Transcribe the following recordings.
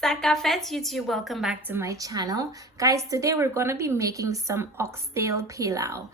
Sakafet YouTube, welcome back to my channel. Guys, today we're going to be making some oxtail pilau.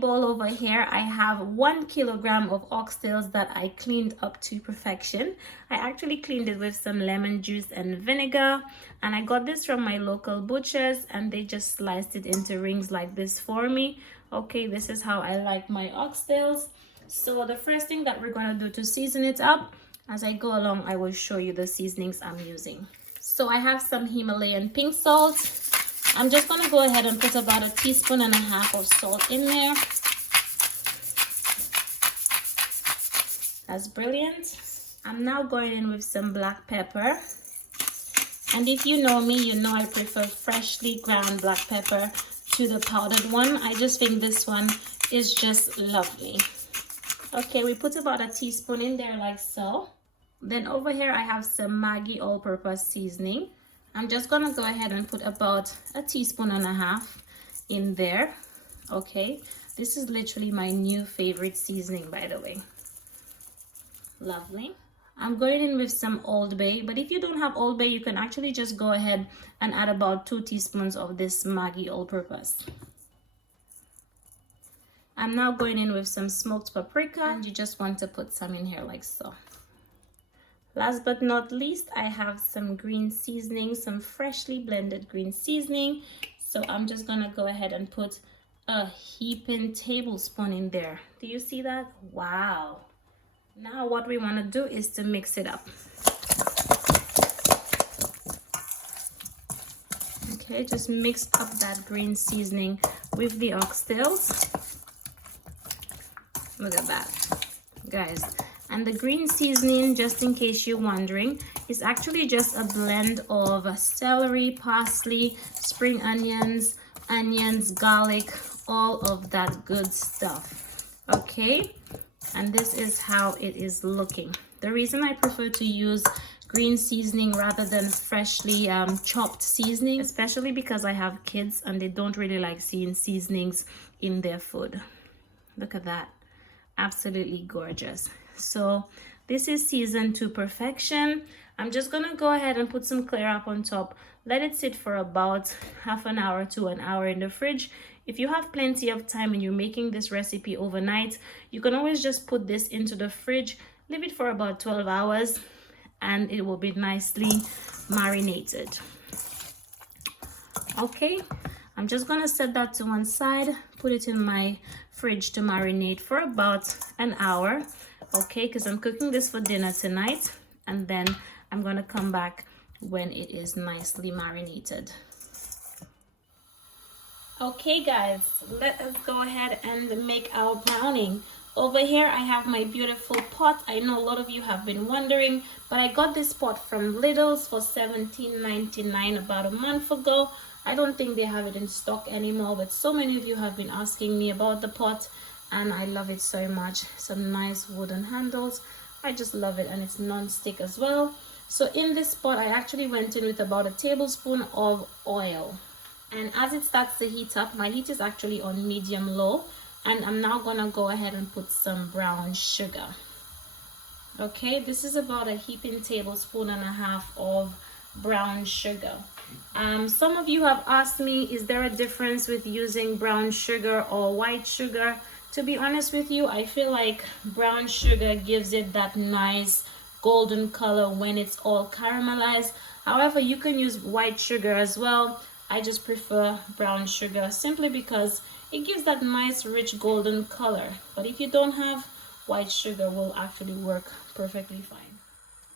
Bowl over here, I have 1 kilogram of oxtails that I cleaned up to perfection. I actually cleaned it with some lemon juice and vinegar, and I got this from my local butchers, and they just sliced it into rings like this for me. Okay, this is how I like my oxtails. So the first thing that we're going to do to season it up, as I go along, I will show you the seasonings I'm using. So I have some Himalayan pink salt. I'm just going to go ahead and put about 1.5 teaspoons of salt in there. That's brilliant. I'm now going in with some black pepper. And if you know me, you know I prefer freshly ground black pepper to the powdered one. I just think this one is just lovely. Okay, we put about 1 teaspoon in there like so. Then over here I have some Maggi all-purpose seasoning. I'm just gonna go ahead and put about 1.5 teaspoons in there. Okay, this is literally my new favorite seasoning, by the way. Lovely. I'm going in with some Old Bay, but if you don't have Old Bay, you can actually just go ahead and add about 2 teaspoons of this Maggi all-purpose. I'm now going in with some smoked paprika, and you just want to put some in here like so. Last but not least, I have some green seasoning, some freshly blended green seasoning. So I'm just gonna go ahead and put a heaping tablespoon in there. Do you see that? Wow. Now what we want to do is to mix it up. Okay, just mix up that green seasoning with the oxtails. Look at that, guys. And the green seasoning, just in case you're wondering, is actually just a blend of celery, parsley, spring onions, garlic, all of that good stuff. Okay, and this is how it is looking. The reason I prefer to use green seasoning rather than freshly chopped seasoning, especially because I have kids and they don't really like seeing seasonings in their food. Look at that, absolutely gorgeous. So this is seasoned to perfection. I'm just gonna go ahead and put some clear up on top, let it sit for about half an hour to an hour in the fridge. If you have plenty of time and you're making this recipe overnight, you can always just put this into the fridge, leave it for about 12 hours, and it will be nicely marinated. Okay, I'm just gonna set that to one side, put it in my fridge to marinate for about an hour. Okay, because I'm cooking this for dinner tonight, and then I'm gonna come back when it is nicely marinated. Okay guys, let us go ahead and make our browning. Over here I have my beautiful pot. I know a lot of you have been wondering, but I got this pot from Lidl's for $17.99 about a month ago. I don't think they have it in stock anymore, but so many of you have been asking me about the pot, and I love it so much. Some nice wooden handles. I just love it, and it's non-stick as well. So in this pot I actually went in with about 1 tablespoon of oil. And as it starts to heat up, my heat is actually on medium low, and I'm now gonna go ahead and put some brown sugar. Okay, this is about 1.5 heaping tablespoon of brown sugar. Some of you have asked me, is there a difference with using brown sugar or white sugar? To be honest with you, I feel like brown sugar gives it that nice golden color when it's all caramelized. However, you can use white sugar as well. I just prefer brown sugar simply because it gives that nice rich golden color. But if you don't have, white sugar will actually work perfectly fine.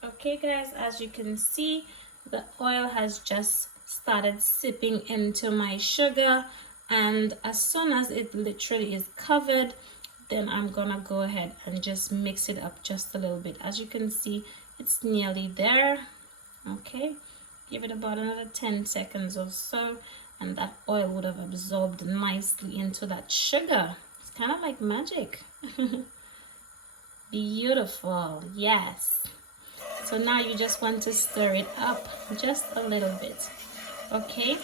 Okay guys, as you can see, the oil has just started sipping into my sugar, and as soon as it literally is covered, then I'm gonna go ahead and just mix it up just a little bit. As you can see, it's nearly there. Okay, give it about another 10 seconds or so, and that oil would have absorbed nicely into that sugar. It's kind of like magic. Beautiful. Yes. So now you just want to stir it up just a little bit. Okay,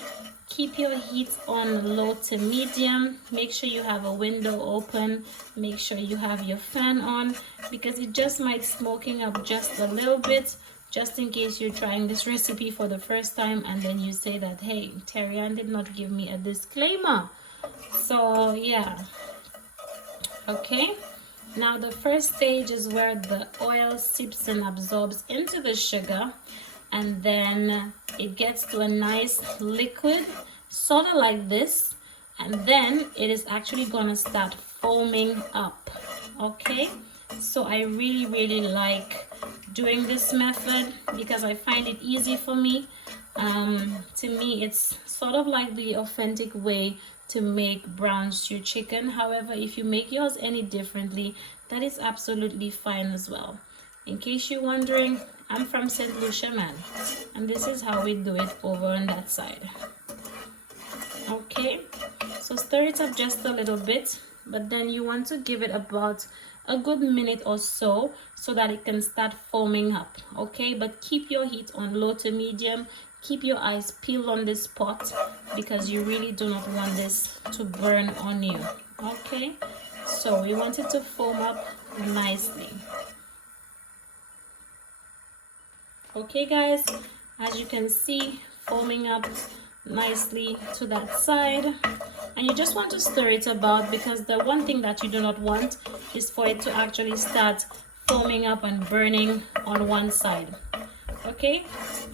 keep your heat on low to medium. Make sure you have a window open. Make sure you have your fan on, because it just might smoking up just a little bit, just in case you're trying this recipe for the first time and then you say that, hey, Terri-Ann did not give me a disclaimer. So yeah. Okay, now the first stage is where the oil seeps and absorbs into the sugar, and then it gets to a nice liquid, sort of like this, and then it is actually gonna start foaming up. Okay, so I really like doing this method because I find it easy for me. To me, it's sort of like the authentic way to make brown stew chicken. However, if you make yours any differently, that is absolutely fine as well. In case you're wondering, I'm from St. Lucia, man, and this is how we do it over on that side. Okay, so stir it up just a little bit, but then you want to give it about a good minute or so that it can start foaming up. Okay, but keep your heat on low to medium. Keep your eyes peeled on this pot because you really do not want this to burn on you. Okay, so we want it to foam up nicely. Okay guys, as you can see, foaming up nicely to that side, and you just want to stir it about, because the one thing that you do not want is for it to actually start foaming up and burning on one side. Okay,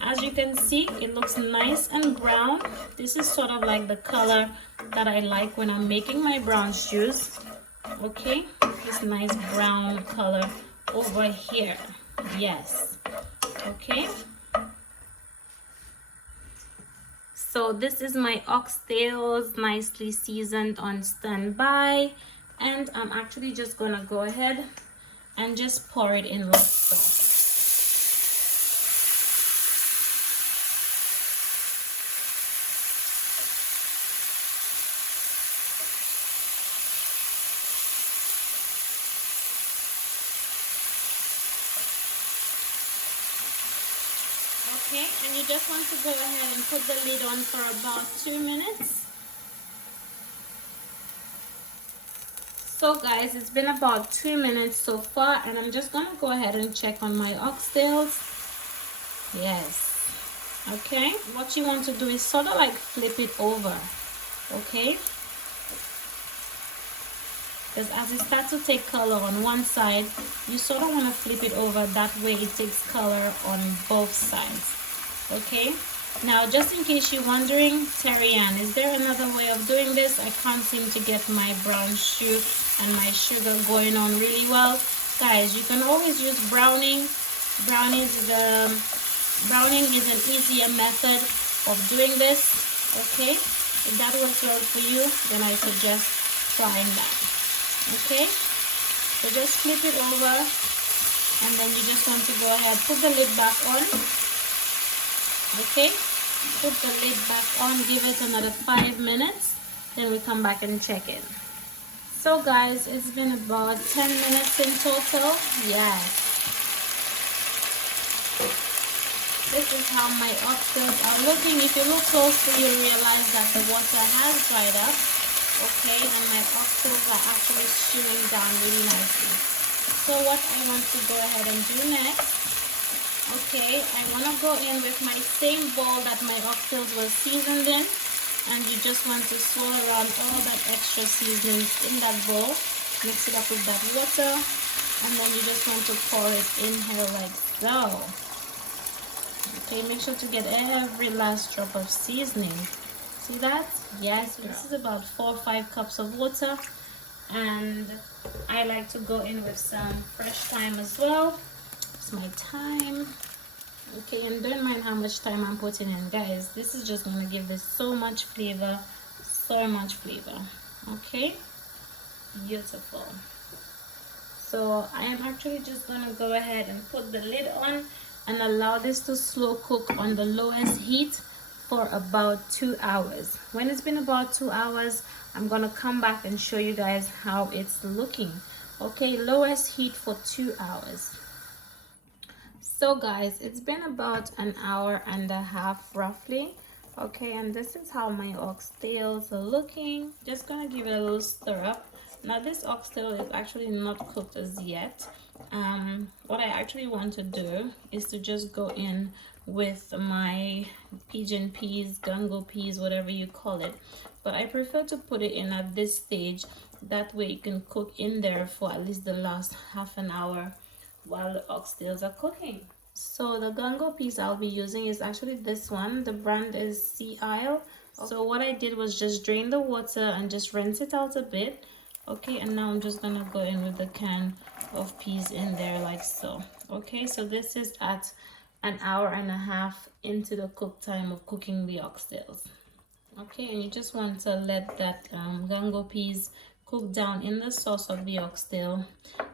as you can see, it looks nice and brown. This is sort of like the color that I like when I'm making my brown stews. Okay, this nice brown color over here. Yes. Okay, so this is my oxtails, nicely seasoned on standby, and I'm actually just gonna go ahead and just pour it in like so. Okay, and you just want to go ahead and put the lid on for about 2 minutes. So guys, it's been about 2 minutes so far, and I'm just gonna go ahead and check on my oxtails. Yes. Okay, what you want to do is sort of like flip it over. Okay, because as it starts to take color on one side, you sort of want to flip it over, that way it takes color on both sides. Okay, now just in case you're wondering, Terri-Ann, is there another way of doing this? I can't seem to get my brown stew and my sugar going on really well. Guys, you can always use browning. Browning is an easier method of doing this. Okay, if that works well for you, then I suggest trying that. Okay, so just flip it over, and then you just want to go ahead, put the lid back on. Okay, put the lid back on, give it another 5 minutes, then we come back and check it. So guys, it's been about 10 minutes in total. Yes, this is how my oxtails are looking. If you look closely, you'll realize that the water has dried up. Okay, and my oxtails are actually stewing down really nicely. So what I want to go ahead and do next, okay, I want to go in with my same bowl that my oxtails was seasoned in, and you just want to swirl around all that extra seasonings in that bowl, mix it up with that water, and then you just want to pour it in here like so. Okay, make sure to get every last drop of seasoning. See that? Yes, this is about 4 or 5 cups of water, and I like to go in with some fresh thyme as well. It's my thyme. Okay, and don't mind how much thyme I'm putting in, guys. This is just going to give this so much flavor, so much flavor. Okay, beautiful. So I am actually just going to go ahead and put the lid on and allow this to slow cook on the lowest heat for about 2 hours. When it's been about 2 hours, I'm gonna come back and show you guys how it's looking. Okay, lowest heat for 2 hours. So guys, it's been about an hour and a half roughly. Okay, and this is how my oxtails are looking. Just gonna give it a little stir up. Now this oxtail is actually not cooked as yet. What I actually want to do is to just go in with my pigeon peas, gungo peas, whatever you call it, but I prefer to put it in at this stage. That way it can cook in there for at least the last half an hour while the oxtails are cooking. So the gungo peas I'll be using is actually this one. The brand is Sea Isle. So what I did was just drain the water and just rinse it out a bit. Okay, and now I'm just gonna go in with the can of peas in there like so. Okay, so this is at an hour and a half into the cook time of cooking the oxtails. Okay, and you just want to let that gungo peas cook down in the sauce of the oxtail,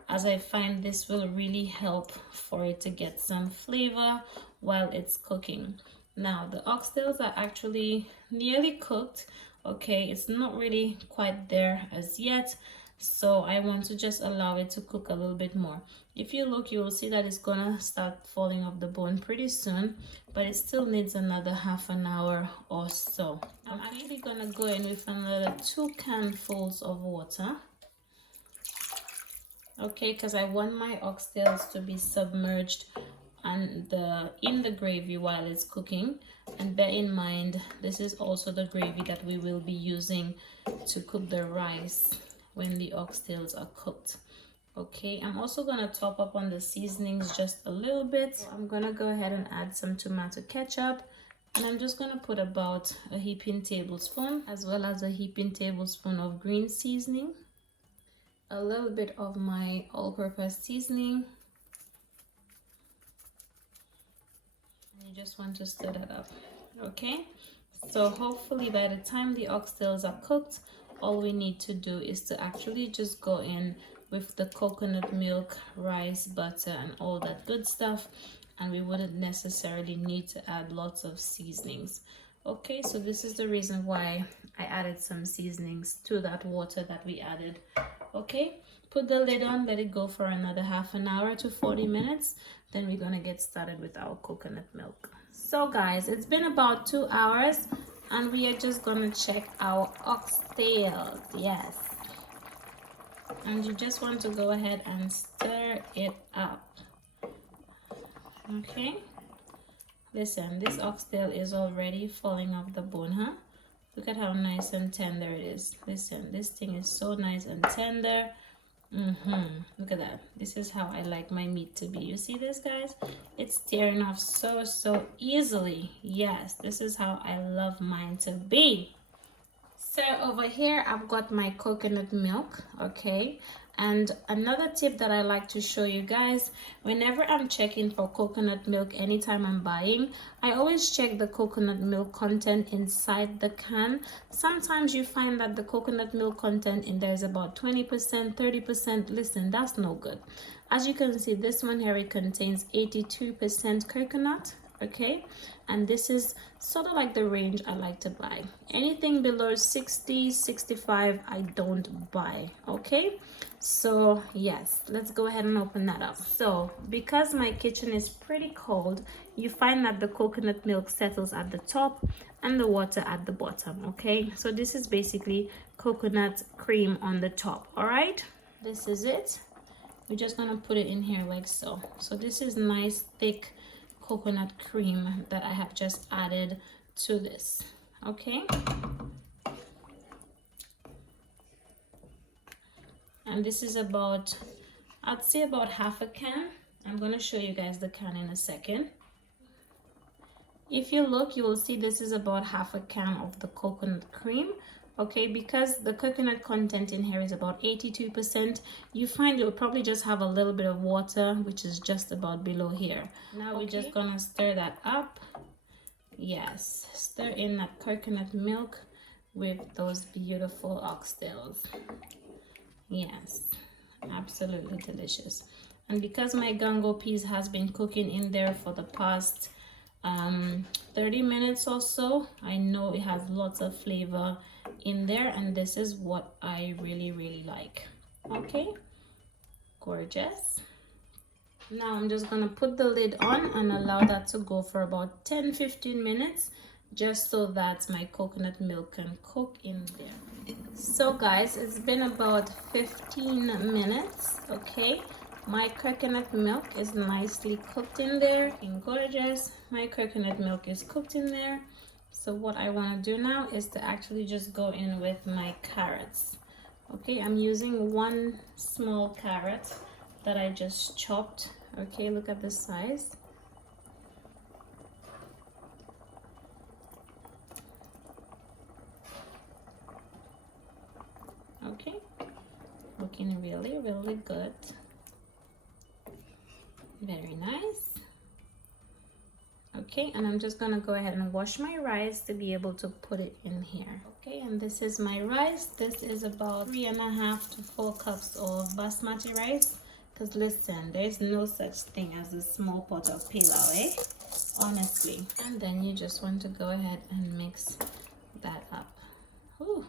as I find this will really help for it to get some flavor while it's cooking. Now the oxtails are actually nearly cooked. Okay, it's not really quite there as yet, so I want to just allow it to cook a little bit more. If you look, you will see that it's gonna start falling off the bone pretty soon, but it still needs another half an hour or so. I'm actually gonna go in with another 2 canfuls of water. Okay, because I want my oxtails to be submerged and in the gravy while it's cooking. And bear in mind, this is also the gravy that we will be using to cook the rice when the oxtails are cooked. Okay, I'm also gonna top up on the seasonings just a little bit. So I'm gonna go ahead and add some tomato ketchup, and I'm just gonna put about a heaping tablespoon, as well as a heaping tablespoon of green seasoning, a little bit of my all-purpose seasoning. You just want to stir that up. Okay, so hopefully by the time the oxtails are cooked, all we need to do is to actually just go in with the coconut milk, rice, butter, and all that good stuff, and we wouldn't necessarily need to add lots of seasonings. Okay, so this is the reason why I added some seasonings to that water that we added. Okay, put the lid on, let it go for another half an hour to 40 minutes. Then we're gonna get started with our coconut milk. So guys, it's been about 2 hours and we are just gonna check our oxtails. Yes, and you just want to go ahead and stir it up. Okay, listen, this oxtail is already falling off the bone, huh? Look at how nice and tender it is. Listen, this thing is so nice and tender. Look at that. This is how I like my meat to be. You see this, guys? It's tearing off so easily. Yes, this is how I love mine to be. So over here I've got my coconut milk. Okay, and another tip that I like to show you guys, whenever I'm checking for coconut milk, anytime I'm buying, I always check the coconut milk content inside the can. Sometimes you find that the coconut milk content in there is about 20%, 30%. Listen, that's no good. As you can see, this one here, it contains 82% coconut. Okay, and this is sort of like the range I like to buy. Anything below 60, 65 I don't buy. Okay, so yes, let's go ahead and open that up. So because my kitchen is pretty cold, you find that the coconut milk settles at the top and the water at the bottom. Okay, so this is basically coconut cream on the top. All right, this is it. We're just gonna put it in here like so. So this is nice thick coconut cream that I have just added to this. Okay, and this is about, I'd say about half a can. I'm going to show you guys the can in a second. If you look, you will see this is about half a can of the coconut cream. Okay, because the coconut content in here is about 82%, you find you'll probably just have a little bit of water, which is just about below here. Now we're just gonna stir that up. Yes, stir in that coconut milk with those beautiful oxtails. Yes, absolutely delicious. And because my gungo peas has been cooking in there for the past 30 minutes or so, I know it has lots of flavor in there, and this is what I really like. Okay, Gorgeous. Now I'm just gonna put the lid on and allow that to go for about 10-15 minutes, just so that my coconut milk can cook in there. So guys, it's been about 15 minutes. Okay, my coconut milk is nicely cooked in there, and gorgeous. My coconut milk is cooked in there. So what I want to do now is to actually just go in with my carrots. Okay, I'm using one small carrot that I just chopped. Okay, look at the size. Okay, looking really, really good. Very nice. Okay, and I'm just gonna go ahead and wash my rice to be able to put it in here. Okay, and this is my rice. This is about 3.5 to 4 cups of basmati rice. Because listen, there's no such thing as a small pot of pilau, eh? Honestly. And then you just want to go ahead and mix that up. Ooh.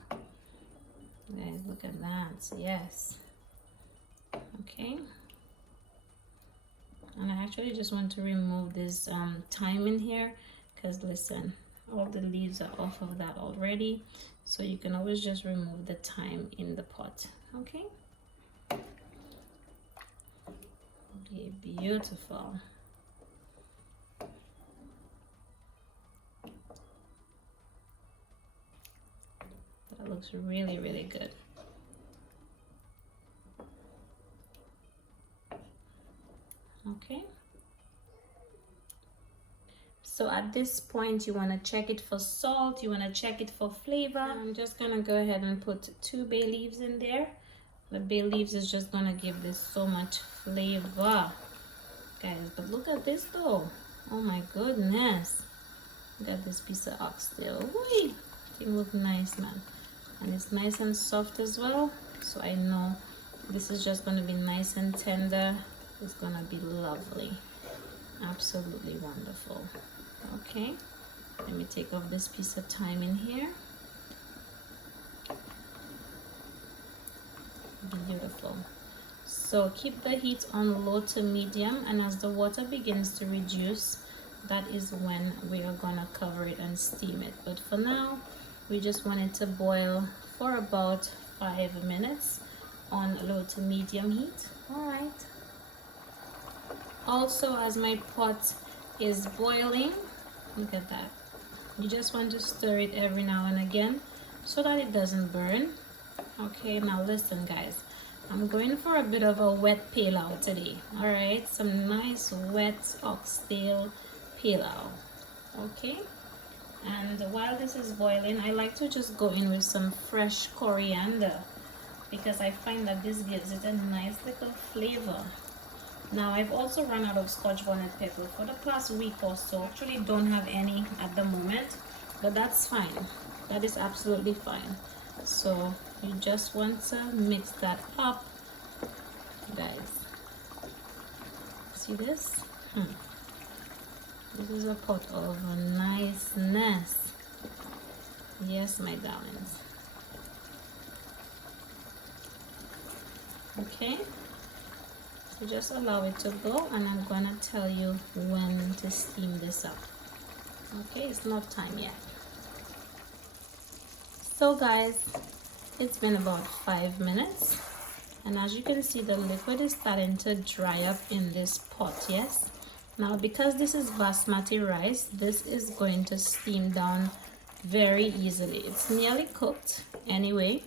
Guys, look at that. Yes. Okay. And I actually just want to remove this thyme in here, because listen, all the leaves are off of that already, so you can always just remove the thyme in the pot. Okay, okay, beautiful. That looks really, really good. Okay, so at this point you want to check it for salt, you want to check it for flavor. I'm just gonna go ahead and put 2 bay leaves in there. The bay leaves is just gonna give this so much flavor, guys. But look at this though, oh my goodness, look at this piece of oxtail. Whee! It look nice, man, and it's nice and soft as well, so I know this is just gonna be nice and tender. It's gonna be lovely, absolutely wonderful. Okay, let me take off this piece of thyme in here. Beautiful. So keep the heat on low to medium, and as the water begins to reduce, that is when we are gonna cover it and steam it. But for now, we just want it to boil for about 5 minutes on low to medium heat. All right. Also, as my pot is boiling, look at that, you just want to stir it every now and again so that it doesn't burn. Okay, now listen guys, I'm going for a bit of a wet pilau today. All right, some nice wet oxtail pilau. Okay, and while this is boiling, I like to just go in with some fresh coriander, because I find that this gives it a nice little flavor. Now I've also run out of Scotch bonnet pepper for the past week or so. Actually don't have any at the moment, but that's fine. That is absolutely fine. So you just want to mix that up, guys. See this? This is a pot of niceness. Yes, my darlings. Okay, so just allow it to go, and I'm gonna tell you when to steam this up. Okay, it's not time yet. So guys, it's been about 5 minutes, and as you can see, the liquid is starting to dry up in this pot. Yes, now because this is basmati rice, this is going to steam down very easily. It's nearly cooked anyway,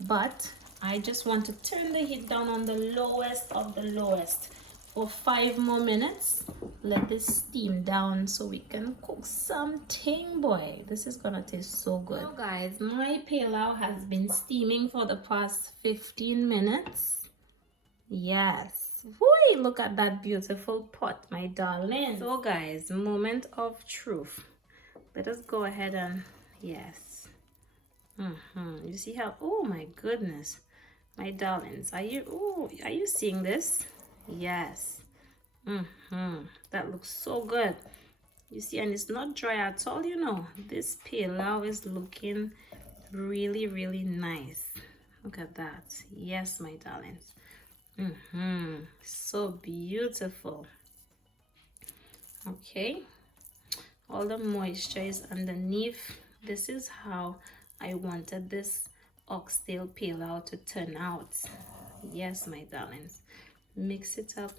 but I just want to turn the heat down on the lowest of the lowest for 5 more minutes. Let this steam down so we can cook something, boy. This is gonna taste so good. So guys, my pilau has been steaming for the past 15 minutes. Yes. Whee, look at that beautiful pot, my darling. So guys, moment of truth. Let us go ahead and, yes. You see how, oh my goodness, my darlings, are you seeing this? Yes. That looks so good. You see, and it's not dry at all, you know. This pilau is looking really, really nice. Look at that. Yes, my darlings. So beautiful. Okay, all the moisture is underneath. This is how I wanted this oxtail pilau to turn out. Yes, my darlings, mix it up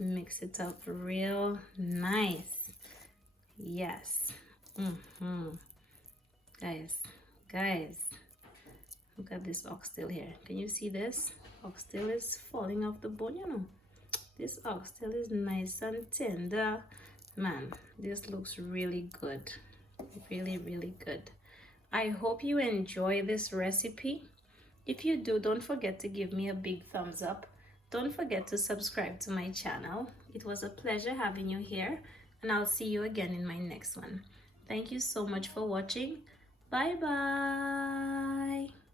real nice. Yes. Guys, look at this oxtail here. Can you see this? Oxtail is falling off the bone, you know. This oxtail is nice and tender. Man, this looks really good. Really good. I hope you enjoy this recipe. If you do, don't forget to give me a big thumbs up. Don't forget to subscribe to my channel. It was a pleasure having you here, and I'll see you again in my next one. Thank you so much for watching. Bye bye.